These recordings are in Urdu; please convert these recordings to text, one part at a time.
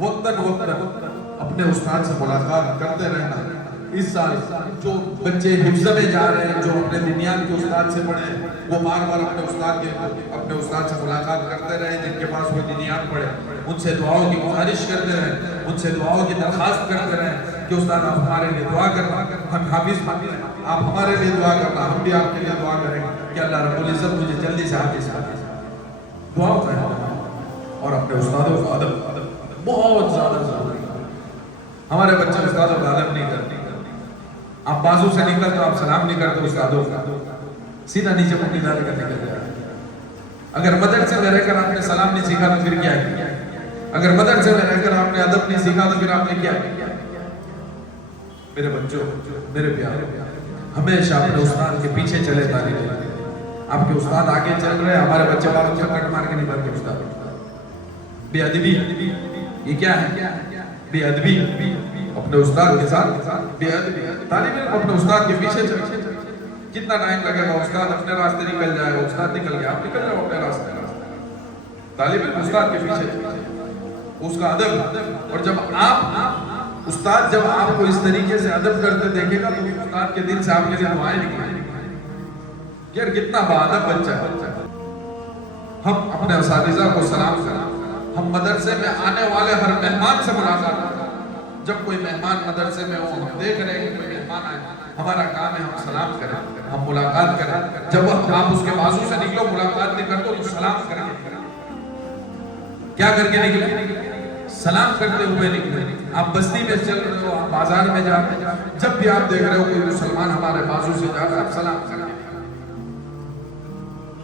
وقتاً وقتاً اپنے استاد سے ملاقات کرتے رہنا. اس سال جو بچے حفظ میں جا رہے ہیں، جو اپنے دنیات کے استاد سے پڑھے، وہ بار بار اپنے استاد سے ملاقات کرتے رہے. جن کے پاس وہ دنیات پڑھے ان سے دعاؤں کی گزارش کرتے رہے، ان سے دعاؤں کی درخواست کرتے رہے کہ استاد آپ ہمارے لیے دعا کرنا. ہم حافظ آپ ہمارے لیے دعا کرنا، ہم بھی آپ کے لیے دعا کریں کہ اللہ رب العزت مجھے جلدی سے حافظ دعا کریں. اور اپنے استادوں کا ادب بہت زیادہ ضروری ہے. ہمارے بچے استادوں کا ادب نہیں کرتے. آپ بازو سے نکل تو آپ سلام نہیں کرتے استادوں کا، سیدھا نیچے پٹی ڈال کر نکل جائے. اگر مدرسے میں رہ کر آپ نے سلام نہیں سیکھا تو پھر کیا ہے؟ اگر مدرسے میں رہ کر آپ نے ادب نہیں سیکھا تو پھر آپ نے کیا ہے؟ میرے بچوں، میرے پیارے، ہمیشہ اپنے استاد کے پیچھے چلے طالب علم. آپ کے استاد آگے چل رہے ہیں، ہمارے بچے بازو سے کٹ مار کے نہیں بھرتے استاد. بے ادبی، یہ کیا ہے؟ بے ادبی. اپنے استاد کے ساتھ بے ادبی. طالب علم اپنے استاد کے پیچھے چلے. کتنا ٹائم لگے گا؟ استاد اپنے راستے نکل جائے گا، استاد نکل گیا، آپ نکل جاؤ اپنے راستے. طالب علم استاد کے پیچھے، اس کا ادب. اور جب استاد جب آپ کو اس طریقے سے ادب کرتے دیکھے گا تو استاد کے دل سے آپ کے لیے دعائیں نکلیں گی. یار کتنا باادب بچہ ہے. ہم اپنے اساتذہ کو سلام کریں. ہم مدرسے میں آنے والے ہر مہمان سے ملاقات کریں. جب کوئی مہمان مدرسے میں ہو، ہم دیکھ رہے ہیں کہ کوئی مہمان آئے، ہمارا کام ہے ہم سلام کریں، ہم ملاقات کریں. جب آپ اس کے بازو سے نکلو ملاقات نہیں کرتے تو سلام کریں. کیا کر کے نکلے؟ سلام کرتے ہوئے نکلے. آپ بستی میں چل رہے ہو، آپ بازار میں جا رہے ہو، جب بھی آپ دیکھ رہے ہو کوئی مسلمان ہمارے بازو سے جا رہا ہے، آپ سلام کریں.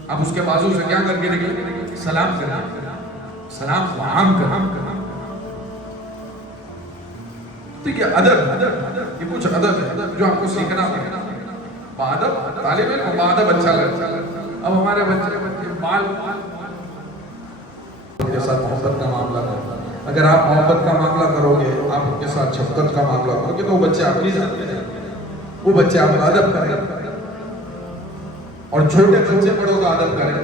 آپ اس کے بازو سے کیا کر کے نکلے؟ سلام کریں. سلام کو عام کریں. تو یہ ادب، یہ کچھ ادب ہے جو آپ کو سیکھنا پڑے. بادب طالب علم کو بادب اچھا لگتا ہے. اب ہمارے بچے بال کے ساتھ محبت کا معاملہ کرو. اگر آپ محبت کا معاملہ کرو گے، آپ ان کے ساتھ شفقت کا معاملہ کرو گے تو وہ بچے آپ نہیں جانتے ہیں، وہ بچے آپ کا ادب کریں. اور چھوٹے بچے بڑوں کا ادب کریں.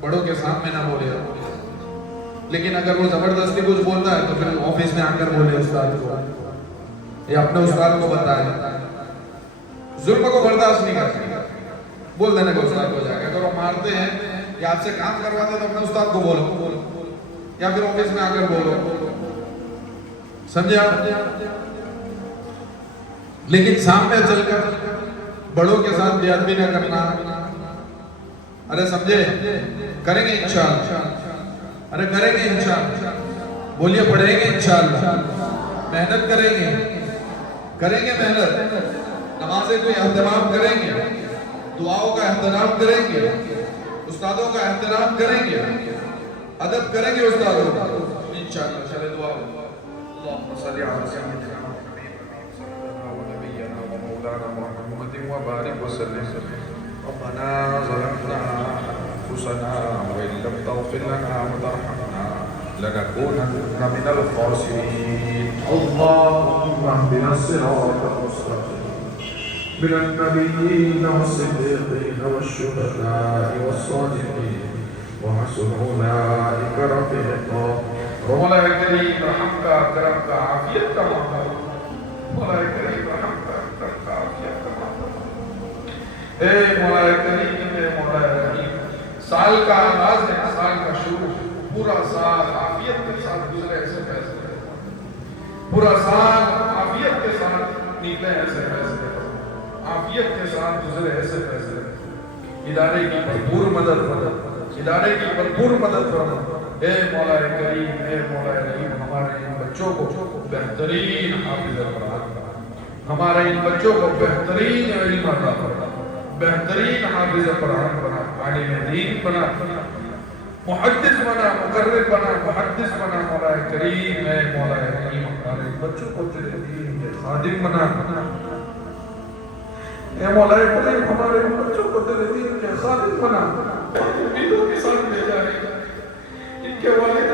بڑوں کے سامنے نہ بولے. لیکن اگر وہ زبردستی کچھ بولتا ہے تو پھر آفس میں آ کر بولے استاد کو یا اپنے استاد کو بتائے. ظلم کو برداشت نہیں کرتے، بول دینے کو استاد ہو جائے گا. اگر وہ مارتے ہیں یا آپ سے کام کرواتے ہیں تو اپنے استاد کو بولو یا پھر آفس میں آ کر بولو. سمجھے آپ؟ لیکن سامنے چل کر بڑوں کے ساتھ بے ادبی نہ کرنا. ارے سمجھے؟ کریں گے انشاءاللہ. ارے کریں گے انشاءاللہ. بولیے پڑھیں گے انشاءاللہ. محنت کریں گے محنت. نمازیں کو اہتمام کریں گے، دعاؤں کا اہتمام کریں گے، استادوں کا احترام کریں گے، ادب کریں گے استادوں کا انشاءاللہ. چلے دعا. اللہم صلی علی سیدنا ونبینا ومولانا محمد وبارک وسلم. ربنا ظلمنا انفسنا وان لم تغفر لنا وترحمنا لنكونن من الخاسرين. اللهم اهدنا الصراط المستقيم من النبيين والصديقين والشهداء والصالحين وحسن اولئك رفيقا. مولا کریم رحم کا، کرم کا، عافیت کا معاملہ. مولا کریم رحم کا، کرم کا، عافیت کا معاملہ. اے مولا کریم، اے مولا رحیم، سال کا آغاز ہے، سال کا شروع، پورا سال عافیت کے ساتھ گزرے ایسے فیصلے. پورا سال عافیت کے ساتھ نکلے ایسے فیصلے. عافیت کے ساتھ گزرے ایسے فیصلے. ادارے کی بھرپور مدد کرو، ادارے کی بھرپور مدد کرو. اے مولا کریم، اے مولا رحیم، ہمارے ان بچوں کو بہترین حافظ قرآن بنا. ہمارے ان بچوں کو بہترین علم عطا فرما، بہترین حافظ قرآن بنا، عالم دین بنا، محدث بنا، مقرر بنا، محدث بنا. مولا کریم، اے مولا رحیم، ہمارے بچوں کو تیرے دین کے خادم بنا. اے مولا کریم، ہمارے بچوں کو تیرے دین کے خادم بنا. امیدوں کے ساتھ بھیجا ہے. ان کے والد